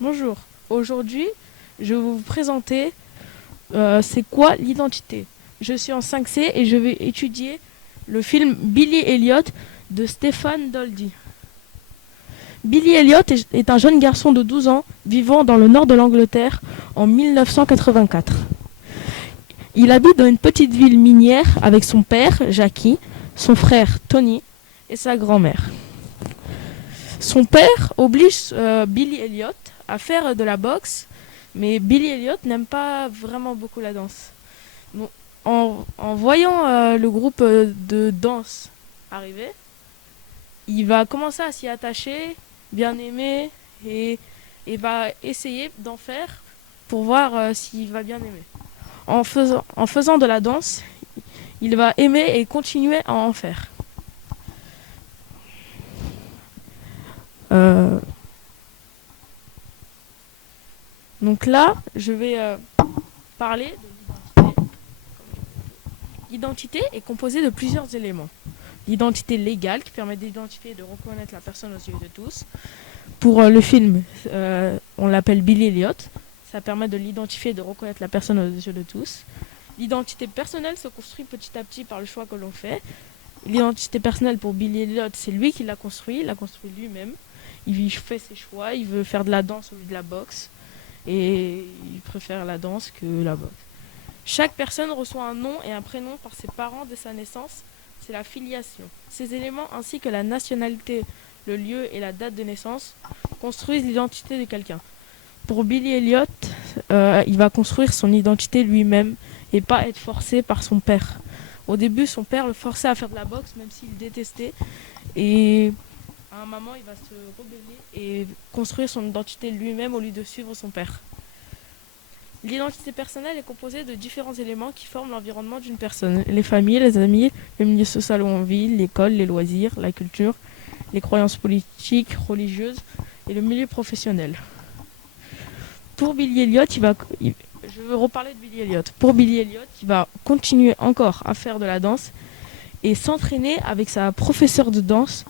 Bonjour, aujourd'hui je vais vous présenter c'est quoi l'identité. Je suis en 5C et je vais étudier le film Billy Elliot de Stéphane Doldy. Billy Elliot est un jeune garçon de 12 ans vivant dans le nord de l'Angleterre en 1984. Il habite dans une petite ville minière avec son père, Jackie, son frère, Tony, et sa grand-mère. Son père oblige Billy Elliot à faire de la boxe, mais Billy Elliot n'aime pas vraiment beaucoup la danse. Donc, en voyant le groupe de danse arriver, il va commencer à s'y attacher, bien aimer, et va essayer d'en faire pour voir s'il va bien aimer. En faisant de la danse, il va aimer et continuer à en faire. Euh, donc là, je vais parler de l'identité. L'identité est composée de plusieurs éléments. L'identité légale qui permet d'identifier et de reconnaître la personne aux yeux de tous. Pour le film, on l'appelle Billy Elliot. Ça permet de l'identifier et de reconnaître la personne aux yeux de tous. L'identité personnelle se construit petit à petit par le choix que l'on fait. L'identité personnelle pour Billy Elliot, c'est lui qui l'a construit lui-même. Il fait ses choix, il veut faire de la danse au lieu de la boxe. Et il préfère la danse que la boxe. Chaque personne reçoit un nom et un prénom par ses parents dès sa naissance. C'est la filiation. Ces éléments ainsi que la nationalité, le lieu et la date de naissance construisent l'identité de quelqu'un. Pour Billy Elliot, il va construire son identité lui-même et pas être forcé par son père. Au début, son père le forçait à faire de la boxe même s'il détestait. Et à un moment, il va se rebeller et construire son identité lui-même au lieu de suivre son père. L'identité personnelle est composée de différents éléments qui forment l'environnement d'une personne. Les familles, les amis, le milieu social où on vit, l'école, les loisirs, la culture, les croyances politiques, religieuses et le milieu professionnel. Pour Billy Elliot, je veux reparler de Billy Elliot. Pour Billy Elliot, il va continuer encore à faire de la danse et s'entraîner avec sa professeure de danse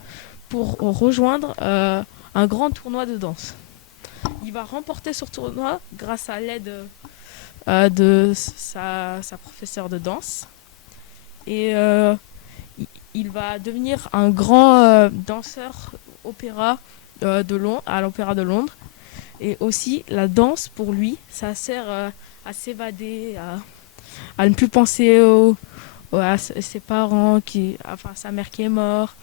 pour rejoindre un grand tournoi de danse. Il va remporter ce tournoi grâce à l'aide de sa professeure de danse. Et il va devenir un grand danseur opéra à l'Opéra de Londres. Et aussi, la danse, pour lui, ça sert à s'évader, à ne plus penser à ses parents, enfin, à sa mère qui est morte,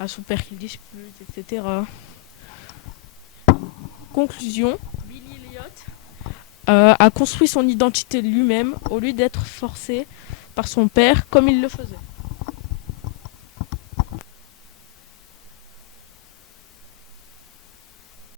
à son père qui le dispute, etc. Conclusion, Billy Elliot a construit son identité lui-même au lieu d'être forcé par son père comme il le faisait.